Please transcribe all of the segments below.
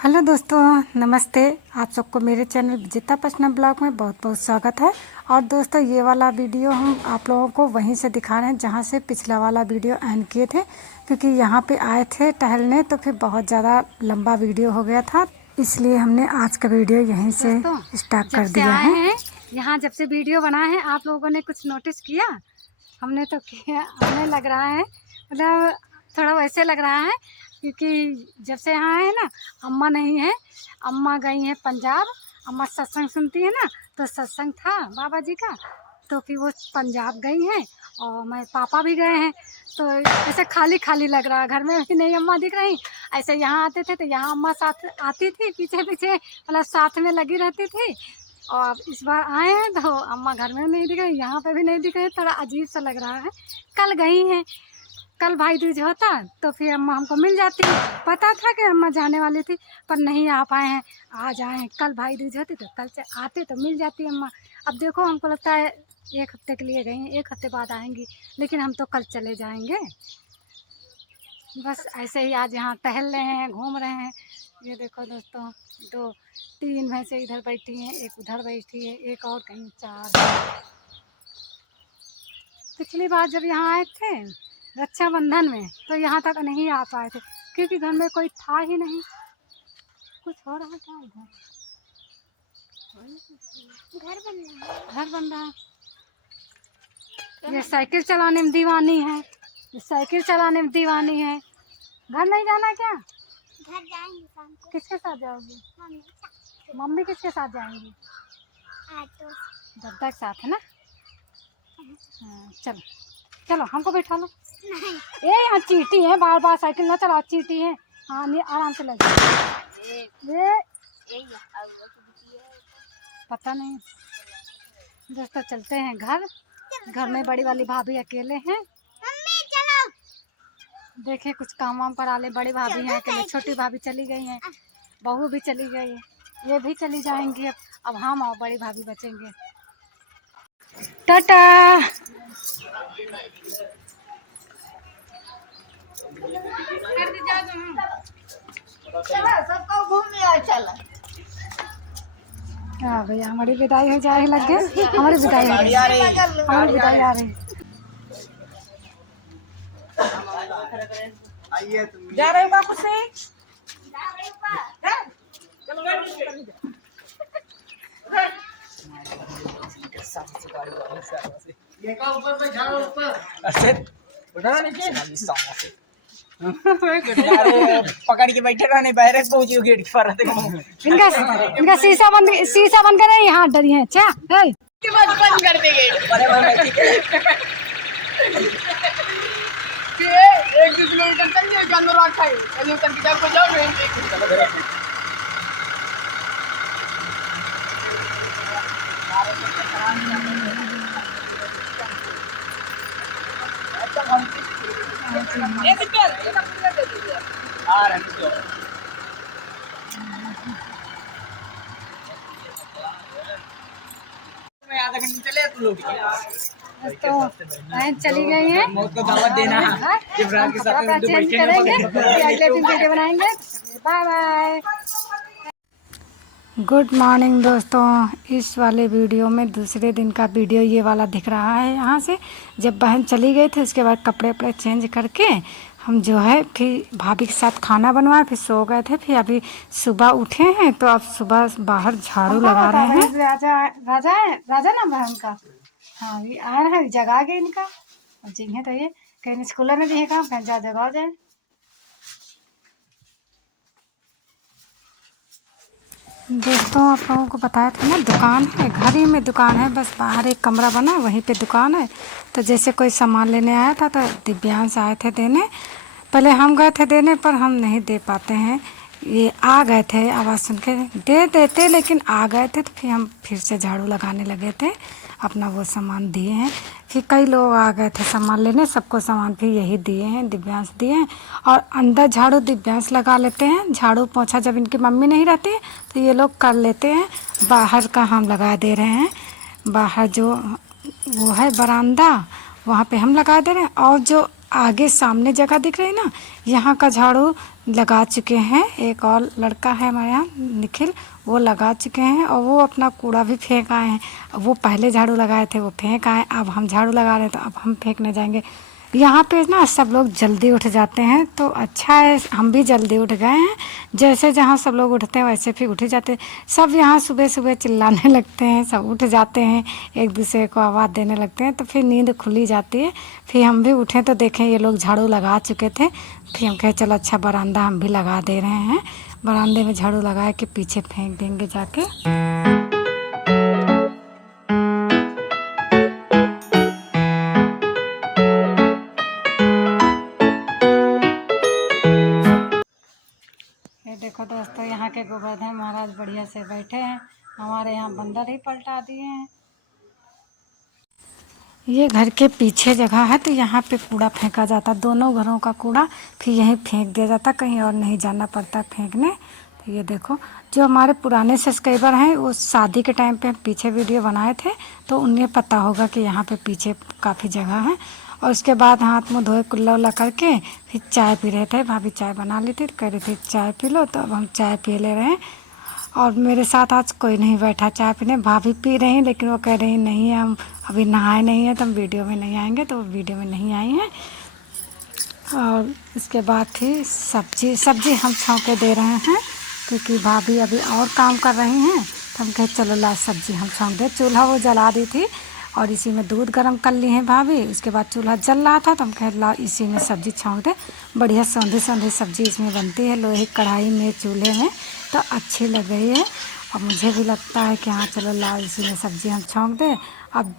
Hello दोस्तों, नमस्ते। आप सबको मेरे चैनल विजेता पसना ब्लॉग में बहुत बहुत स्वागत है। और दोस्तों, ये वाला वीडियो हम आप लोगों को वहीं से दिखा रहे हैं जहाँ से पिछला वाला वीडियो एंड किए थे, क्योंकि यहाँ पे आए थे टहलने तो फिर बहुत ज़्यादा लंबा वीडियो हो गया था, इसलिए हमने आज का वीडियो यहीं से स्टार्ट कर दिया है। यहाँ जब से वीडियो बना है आप लोगों ने कुछ नोटिस किया? हमने तो किया। हमें लग रहा है मतलब थोड़ा वैसे लग रहा है, क्योंकि जब से यहाँ आए ना, अम्मा नहीं है। अम्मा गई हैं पंजाब। अम्मा सत्संग सुनती है ना, तो सत्संग था बाबा जी का, तो फिर वो पंजाब गई हैं और मैं पापा भी गए हैं। तो ऐसे खाली खाली लग रहा है, घर में भी नहीं अम्मा दिख रही। ऐसे यहाँ आते थे तो यहाँ अम्मा साथ आती थी, पीछे पीछे मतलब साथ में लगी रहती थी। और इस बार आए हैं तो अम्मा घर में नहीं दिख रही, यहाँ पे भी नहीं दिख रही। थोड़ा अजीब सा लग रहा है। कल गई हैं, कल भाई दूज होता तो फिर अम्मा हमको मिल जाती। पता था कि अम्मा जाने वाली थी, पर नहीं आ पाए हैं। आज आए हैं, कल भाई दूज होती तो कल से आते तो मिल जाती अम्मा। अब देखो, हमको लगता है 1 हफ्ते के लिए गई हैं, 1 हफ्ते बाद आएंगी, लेकिन हम तो कल चले जाएंगे। बस ऐसे ही आज यहाँ टहल रहे हैं, घूम रहे हैं। ये देखो दोस्तों, 2-3 भैंसें इधर बैठी हैं, एक उधर बैठी है, एक और कहीं 4। पिछली बार जब यहाँ आए थे रक्षाबंधन में तो यहाँ तक नहीं आ पाए थे, क्योंकि घर में कोई था ही नहीं। कुछ हो रहा था इधर, घर बन रहा है। ये साइकिल चलाने में दीवानी है, ये साइकिल चलाने में दीवानी है। घर नहीं जाना क्या? घर जाएंगे शाम को। किसके साथ जाओगी? मम्मी किसके साथ जाएंगी? ऑटो। दादा के साथ है ना? हाँ, चलो चलो, हमको बैठा लो। नहीं। ये यहाँ चींटी है, बार बार साइकिल ना चलाओ, चींटी है। हाँ, नहीं, आराम से लगे। ये पता नहीं। दोस्तों, चलते हैं घर। घर में बड़ी वाली भाभी अकेले हैं। मम्मी चलो। देखे कुछ काम वाम करा ले। बड़ी भाभी हैं अकेले, छोटी भाभी चली गई हैं, बहू भी चली गई है, ये भी चली जाएंगी। अब हम और बड़ी भाभी बचेंगे। टाटा। सबको घूमने आ चला। हाँ भैया, हमारी विदाई हो जाए लग गए। हमारी विदाई आ रही, हमारी विदाई आ रही। जा रहे बापू से। पकड़ के बैठे रहने, बैरक पहुंची गेट पर। इनका शीशा बंद कर यहाँ डरी है। अच्छा बंद कर दे गेट। एक किलोमीटर चलिए, जानवर रखा है, चलिए उतर के जाओ जाओ। आधा घंटे चले तू लोग। तो बहन चली गई है। मौत को दावत देना है। इब्राहिम के साथ कपड़ा चेंज करेंगे, अगले दिन वीडियो बनाएंगे। Bye bye. गुड मॉर्निंग दोस्तों। इस वाले वीडियो में दूसरे दिन का वीडियो ये वाला दिख रहा है। यहाँ से जब बहन चली गई थी, उसके बाद कपड़े वपड़े चेंज करके हम जो है फिर भाभी के साथ खाना बनवाए, फिर सो गए थे। फिर अभी सुबह उठे हैं, तो अब सुबह बाहर झाड़ू लगा रहे हैं। राजा राजा है, राजा नाम है उनका। हाँ, ये आ रहा है, जगा गए इनका। और जी है तो ये कहीं स्कूल में भी है काम, कहीं जगा जाए। दोस्तों, आप लोगों को बताया था ना, दुकान है, घर ही में दुकान है, बस बाहर एक कमरा बना है, वहीं पे दुकान है। तो जैसे कोई सामान लेने आया था तो दिव्यांश आए थे देने। पहले हम गए थे देने, पर हम नहीं दे पाते हैं। ये आ गए थे, आवाज़ सुन के दे देते, लेकिन आ गए थे तो फिर हम फिर से झाड़ू लगाने लगे थे। अपना वो सामान दिए हैं। फिर कई लोग आ गए थे सामान लेने, सबको सामान फिर यही दिए हैं, दिव्यांश दिए हैं। और अंदर झाड़ू दिव्यांश लगा लेते हैं, झाड़ू पोछा जब इनकी मम्मी नहीं रहती तो ये लोग कर लेते हैं। बाहर का हम लगा दे रहे हैं, बाहर जो वो है बरामदा, वहाँ पे हम लगा दे रहे हैं। और जो आगे सामने जगह दिख रही ना, यहाँ का झाड़ू लगा चुके हैं। एक और लड़का है हमारे यहाँ निखिल, वो लगा चुके हैं और वो अपना कूड़ा भी फेंक आए हैं। अब वो पहले झाड़ू लगाए थे, वो फेंक आए, अब हम झाड़ू लगा रहे हैं तो अब हम फेंकने जाएंगे। यहाँ पे ना सब लोग जल्दी उठ जाते हैं तो अच्छा है, हम भी जल्दी उठ गए हैं। जैसे जहाँ सब लोग उठते हैं वैसे फिर उठ जाते हैं। सब यहाँ सुबह सुबह चिल्लाने लगते हैं, सब उठ जाते हैं, एक दूसरे को आवाज़ देने लगते हैं, तो फिर नींद खुली जाती है। फिर हम भी उठे तो देखें ये लोग झाड़ू लगा चुके थे। फिर हम कहे चलो अच्छा बरामदा हम भी लगा दे रहे हैं। बरामदे में झाड़ू लगा के पीछे फेंक देंगे जाके। ये देखो दोस्तों, यहाँ के गोवर्धन महाराज बढ़िया से बैठे हैं। हमारे यहाँ बंदर ही पलटा दिए हैं। ये घर के पीछे जगह है तो यहाँ पे कूड़ा फेंका जाता, दोनों घरों का कूड़ा फिर यहीं फेंक दिया जाता, कहीं और नहीं जाना पड़ता फेंकने। तो ये देखो, जो हमारे पुराने सब्सक्राइबर हैं वो शादी के टाइम पे हम पीछे वीडियो बनाए थे तो उन्हें पता होगा कि यहाँ पे पीछे काफ़ी जगह है। और उसके बाद हाथ मुँह धोए कुल्ला उल्ला करके फिर चाय पी रहे थे। भाभी चाय बना ली थी तो कह रही थी चाय पी लो, तो अब हम चाय पी ले रहे हैं। और मेरे साथ आज कोई नहीं बैठा चाय पीने, भाभी पी रही हैं लेकिन वो कह रही नहीं हम अभी नहाए नहीं हैं तो हम वीडियो में नहीं आएंगे, तो वो वीडियो में नहीं आई हैं। और इसके बाद फिर सब्जी हम छौंके दे रहे हैं क्योंकि भाभी अभी और काम कर रही हैं, तो हम कहे चलो ला सब्जी हम छौंक दे। चूल्हा वो जला दी थी और इसी में दूध गर्म कर ली है भाभी। उसके बाद चूल्हा जल रहा था तो हम कहे ला इसी में सब्जी छौंक दे। बढ़िया सौंधी सौंधी सब्जी इसमें बनती है, लोहे की कढ़ाई में चूल्हे में, तो अच्छी लग रही है। और मुझे भी लगता है कि हाँ चलो ला इसी में सब्जी हम छौंक दें। अब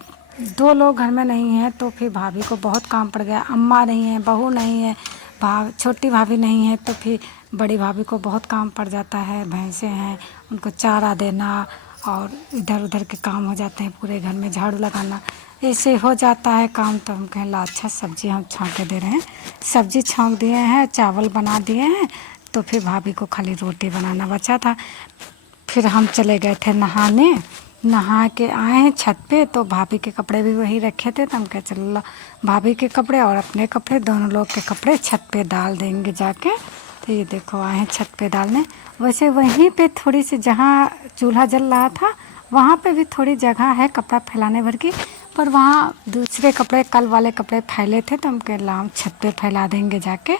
2 लोग घर में नहीं हैं तो फिर भाभी को बहुत काम पड़ गया। अम्मा नहीं है, बहू नहीं है, छोटी भाभी नहीं है, तो फिर बड़ी भाभी को बहुत काम पड़ जाता है। भैंसें हैं उनको चारा देना और इधर उधर के काम हो जाते हैं, पूरे घर में झाड़ू लगाना, ऐसे हो जाता है काम। तो हम कहें ला अच्छा सब्जी हम छौंक के दे रहे हैं। सब्जी छौंक दिए हैं, चावल बना दिए हैं, तो फिर भाभी को खाली रोटी बनाना बचा था। फिर हम चले गए थे नहाने, नहा के आए हैं छत पे, तो भाभी के कपड़े भी वही रखे थे, तो हम कहे चलो भाभी के कपड़े और अपने कपड़े दोनों लोग के कपड़े छत पे डाल देंगे जाके। तो ये देखो आए हैं छत पे डालने। वैसे वहीं पे थोड़ी सी जहाँ चूल्हा जल रहा था वहाँ पे भी थोड़ी जगह है कपड़ा फैलाने भर की, पर वहाँ दूसरे कपड़े कल वाले कपड़े फैले थे तो हम कह ला हम छत पे फैला देंगे जाके,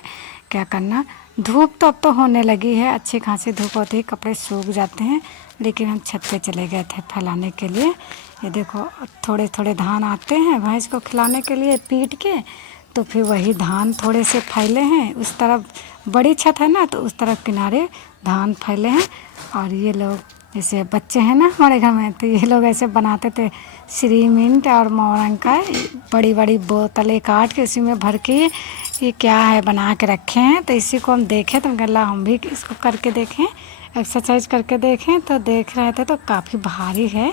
क्या करना। धूप तो अब तो होने लगी है, अच्छी खासी धूप होती है, कपड़े सूख जाते हैं, लेकिन हम छत पे चले गए थे फैलाने के लिए। ये देखो थोड़े थोड़े धान आते हैं भैंस को खिलाने के लिए पीट के, तो फिर वही धान थोड़े से फैले हैं। उस तरफ बड़ी छत है ना तो उस तरफ किनारे धान फैले हैं। और ये लोग जैसे बच्चे हैं ना हमारे घर में, तो ये लोग ऐसे बनाते थे श्रीमिंट और मोरंग का बड़ी बड़ी बोतलें काट के उसी में भर के ये क्या है बना के रखे हैं। तो इसी को हम देखें तो गला हम भी इसको करके देखें, एक्सरसाइज करके देखें। तो देख रहे थे तो काफ़ी भारी है,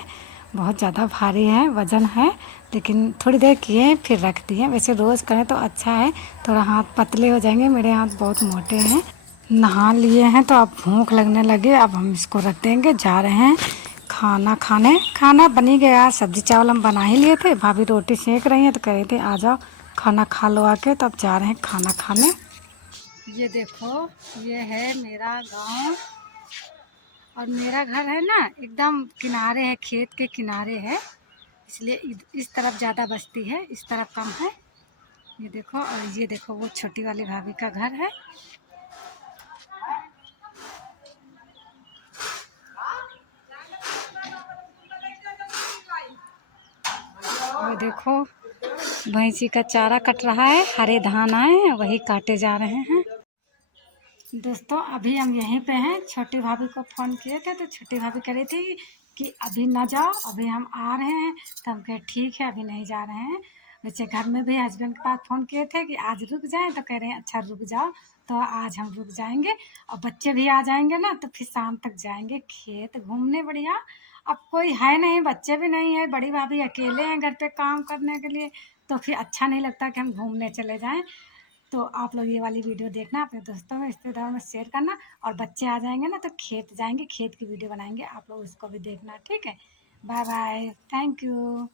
बहुत ज़्यादा भारी है, वज़न है, लेकिन थोड़ी देर किए फिर रख दिए। वैसे रोज़ करें तो अच्छा है, थोड़ा हाथ पतले हो जाएंगे, मेरे हाथ बहुत मोटे हैं। नहा लिए हैं तो अब भूख लगने लगे, अब हम इसको रख देंगे। जा रहे हैं खाना खाने, खाना बन ही गया, सब्जी चावल हम बना ही लिए थे, भाभी रोटी सेक रही हैं तो कह रही थी आ जाओ खाना खा लो आके, तो अब जा रहे हैं खाना खाने। ये देखो ये है मेरा गांव और मेरा घर है ना एकदम किनारे है, खेत के किनारे है, इसलिए इस तरफ ज़्यादा बस्ती है, इस तरफ कम है। ये देखो, और ये देखो वो छोटी वाली भाभी का घर है। और देखो भैंसी का चारा कट रहा है, हरे धान आए हैं वही काटे जा रहे हैं। दोस्तों अभी हम यहीं पे हैं, छोटी भाभी को फ़ोन किए थे तो छोटी भाभी कह रही थी कि अभी ना जाओ, अभी हम आ रहे हैं, तो हम कहे ठीक है अभी नहीं जा रहे हैं। वैसे घर में भी हस्बैंड के पास फ़ोन किए थे कि आज रुक जाएं, तो कह रहे हैं अच्छा रुक जाओ, तो आज हम रुक जाएंगे। और बच्चे भी आ जाएंगे ना तो फिर शाम तक जाएंगे खेत घूमने बढ़िया। अब कोई है नहीं, बच्चे भी नहीं है, बड़ी भाभी अकेले हैं घर पे काम करने के लिए, तो फिर अच्छा नहीं लगता कि हम घूमने चले जाएं। तो आप लोग ये वाली वीडियो देखना, अपने दोस्तों में रिश्तेदारों में शेयर करना, और बच्चे आ जाएंगे ना तो खेत जाएंगे, खेत की वीडियो बनाएंगे, आप लोग उसको भी देखना, ठीक है। Bye bye, thank you.